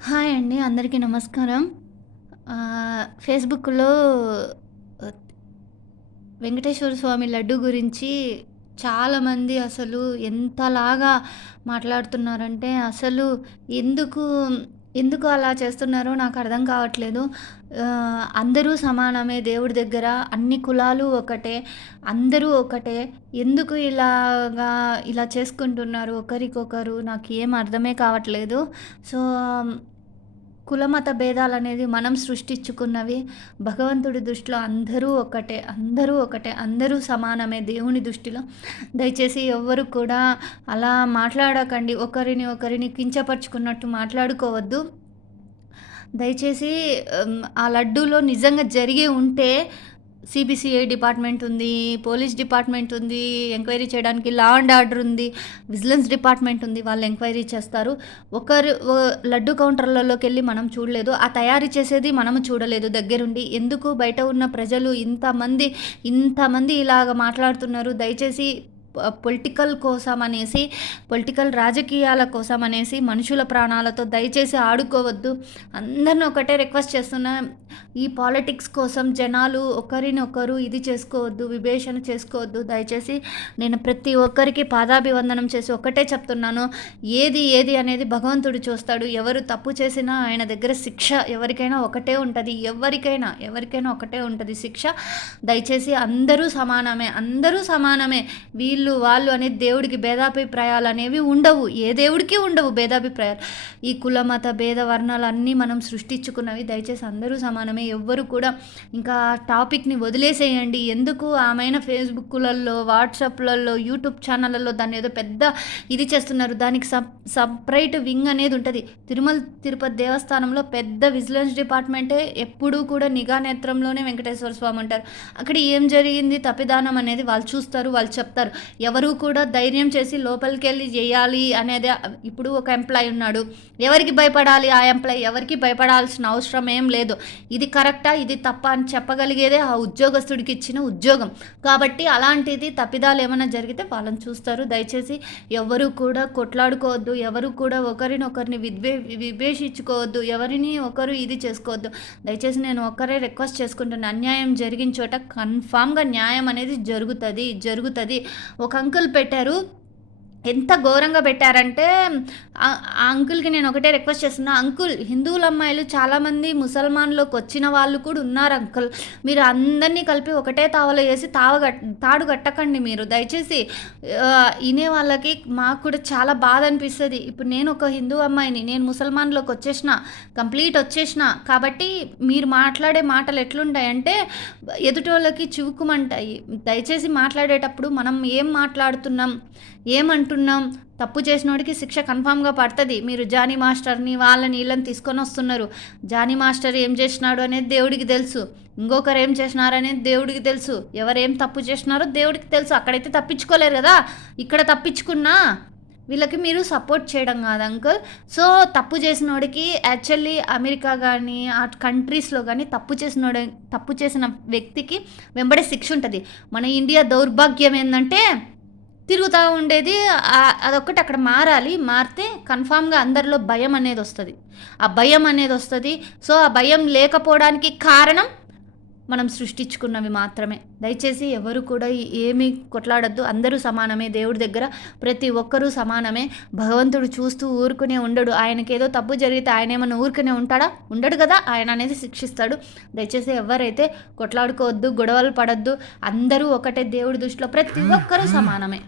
Hi అండి. అందరికీ నమస్కారం. ఫేస్‌బుక్‌లో వెంకటేశ్వర స్వామి లడ్డు గురించి చాలామంది అసలు ఎంతలాగా మాట్లాడుతున్నారంటే, అసలు ఎందుకు, ఎందుకు అలా చేస్తున్నారో నాకు అర్థం కావట్లేదు. అందరూ సమానమే దేవుడి దగ్గర. అన్ని కులాలు ఒకటే. అందరూ ఒకటే. ఎందుకు ఇలాగా ఇలా చేసుకుంటున్నారు ఒకరికొకరు నాకు ఏం అర్థమే కావట్లేదు. సో, కులమత భేదాలు అనేది మనం సృష్టించుకున్నవి. భగవంతుడి దృష్టిలో అందరూ ఒకటే. అందరూ ఒకటే. అందరూ సమానమే దేవుని దృష్టిలో. దయచేసి ఎవ్వరు కూడా అలా మాట్లాడకండి. ఒకరిని ఒకరిని కించపరుచుకున్నట్టు మాట్లాడుకోవద్దు. దయచేసి ఆ లడ్డూలో నిజంగా జరిగి ఉంటే సిబిసిఐ డిపార్ట్‌మెంట్ ఉంది. పోలీస్ డిపార్ట్‌మెంట్ ఉంది. ఎంక్వైరీ చేయడానికి లా అండ్ ఆర్డర్ ఉంది. విజిలెన్స్ డిపార్ట్‌మెంట్ ఉంది. వాళ్ళు ఎంక్వైరీ చేస్తారు. ఒకరు లడ్డు లడ్డు కౌంటర్‌లలోకెళ్ళి మనం చూడలేదు. ఆ తయారీ చేసేది మనము చూడలేదు దగ్గరుండి. ఎందుకు బయట ఉన్న ప్రజలు ఇంతమంది, ఇంతమంది ఇలాగ మాట్లాడుతున్నారు. దయచేసి పొలిటికల్ కోసం అనేసి, పొలిటికల్ రాజకీయాల కోసం అనేసి మనుషుల ప్రాణాలతో దయచేసి ఆడుకోవద్దు. అందరిని ఒకటే రిక్వెస్ట్ చేస్తున్నా. ఈ పాలిటిక్స్ కోసం జనాలు ఒకరినొకరు ఇది చేసుకోవద్దు. విభేషణ చేసుకోవద్దు. దయచేసి నేను ప్రతి ఒక్కరికి పాదాభివందనం చేసి ఒకటే చెప్తున్నాను. ఏది ఏది అనేది భగవంతుడు చూస్తాడు. ఎవరు తప్పు చేసినా ఆయన దగ్గర శిక్ష ఎవరికైనా ఒకటే ఉంటుంది ఎవరికైనా ఎవరికైనా ఒకటే ఉంటుంది శిక్ష. దయచేసి అందరూ సమానమే. అందరూ సమానమే. వీళ్ళు, వాళ్ళు అనే దేవుడికి భేదాభిప్రాయాలు అనేవి ఉండవు. ఏ దేవుడికి ఉండవు భేదాభిప్రాయాలు. ఈ కుల, మత భేద వర్ణాలన్నీ మనం సృష్టించుకున్నవి. దయచేసి అందరూ సమానమే. ఎవ్వరు కూడా ఇంకా టాపిక్‌ని వదిలేసేయండి. ఎందుకు ఆమెన ఫేస్‌బుక్కులలో, వాట్సాప్‌లలో, యూట్యూబ్ ఛానళ్ళలో ఏదో పెద్ద ఇది చేస్తున్నారు. దానికి సప్ సపరేట్ వింగ్ అనేది ఉంటుంది తిరుమల తిరుపతి దేవస్థానంలో పెద్ద విజిలెన్స్ డిపార్ట్‌మెంటే ఎప్పుడూ కూడా నిఘా నేత్రంలోనే వెంకటేశ్వర స్వామి ఉంటారు. అక్కడ ఏం జరిగింది తప్పిదానం అనేది వాళ్ళు చూస్తారు. వాళ్ళు చెప్తారు. ఎవరు కూడా ధైర్యం చేసి లోపలికెళ్ళి చేయాలి అనేది ఇప్పుడు ఒక ఎంప్లాయీ ఉన్నాడు. ఎవరికి భయపడాలి ఆ ఎంప్లాయీ? ఎవరికి భయపడాల్సిన అవసరం ఏం లేదు. ఇది కరెక్టా? ఇది తప్ప అని చెప్పగలిగేదే ఆ ఉద్యోగస్తుడికి ఇచ్చిన ఉద్యోగం. కాబట్టి అలాంటిది తప్పిదాలు ఏమైనా జరిగితే వాళ్ళని చూస్తారు. దయచేసి ఎవ్వరు కూడా కొట్లాడుకోవద్దు. ఎవరు కూడా ఒకరినొకరిని విద్వే విభేషించుకోవద్దు. ఎవరిని ఒకరు ఇది చేసుకోవద్దు. దయచేసి నేను ఒక్కరే రిక్వెస్ట్ చేసుకుంటున్నాను అన్యాయం జరిగిన చోట కన్ఫామ్‌గా న్యాయం అనేది జరుగుతుంది జరుగుతుంది ఒక అంకుల్ పెట్టారు. ఎంత ఘోరంగా పెట్టారంటే ఆ అంకుల్‌కి నేను ఒకటే రిక్వెస్ట్ చేస్తున్నా. అంకుల్ హిందువుల అమ్మాయిలు చాలామంది ముసల్మాన్‌లోకి వచ్చిన వాళ్ళు కూడా ఉన్నారు అంకుల్. మీరు అందరిని కలిపి ఒకటే తావలో వేసి తావ తాడు కట్టకండి మీరు. దయచేసి ఆహ్, ఇనే వాళ్ళకి మాకు కూడా చాలా బాధ అనిపిస్తుంది ఇప్పుడు నేను ఒక హిందూ అమ్మాయిని. నేను ముసల్మాన్‌లోకి వచ్చేసిన. కంప్లీట్ వచ్చేసిన. కాబట్టి మీరు మాట్లాడే మాటలు ఎట్లుంటాయంటే ఎదుటోళ్ళకి చివుకుమంటాయి. దయచేసి మాట్లాడేటప్పుడు మనం ఏం మాట్లాడుతున్నాం? ఏమంటున్నాం? తప్పు చేసినోడికి శిక్ష కన్ఫామ్‌గా పడుతుంది మీరు జానీ మాస్టర్‌ని వాళ్ళని వీళ్ళని తీసుకొని వస్తున్నారు జానీ మాస్టర్ ఏం చేసినాడు అనేది దేవుడికి తెలుసు. ఇంకొకరు ఏం చేసినారనేది దేవుడికి తెలుసు. ఎవరేం తప్పు చేసినారో దేవుడికి తెలుసు. అక్కడైతే తప్పించుకోలేరు కదా! ఇక్కడ తప్పించుకున్నా వీళ్ళకి మీరు సపోర్ట్ చేయడం కాదు అంకుల్. సో, తప్పు చేసినోడికి యాక్చువల్లీ అమెరికా కానీ ఆ కంట్రీస్‌లో కానీ తప్పు చేసినోడ తప్పు చేసిన వ్యక్తికి వెంబడే శిక్ష ఉంటుంది మన ఇండియా దౌర్భాగ్యం ఏంటంటే తిరుగుతూ ఉండేది అదొక్కటి అక్కడ మారాలి. మారితే కన్ఫామ్‌గా అందరిలో భయం అనేది వస్తుంది ఆ భయం అనేది వస్తుంది సో, ఆ భయం లేకపోవడానికి కారణం మనం సృష్టించుకున్నవి మాత్రమే. దయచేసి ఎవరు కూడా ఏమి కొట్లాడొద్దు. అందరూ సమానమే దేవుడి దగ్గర. ప్రతి ఒక్కరూ సమానమే. భగవంతుడు చూస్తూ ఊరుకునే ఉండడు. ఆయనకి ఏదో తప్పు జరిగితే ఆయన ఏమైనా ఊరుకునే ఉంటాడా? ఉండడు కదా! ఆయన అనేది శిక్షిస్తాడు. దయచేసి ఎవరైతే కొట్లాడుకోవద్దు. గొడవలు పడద్దు అందరూ ఒకటే దేవుడి దృష్టిలో ప్రతి ఒక్కరూ సమానమే.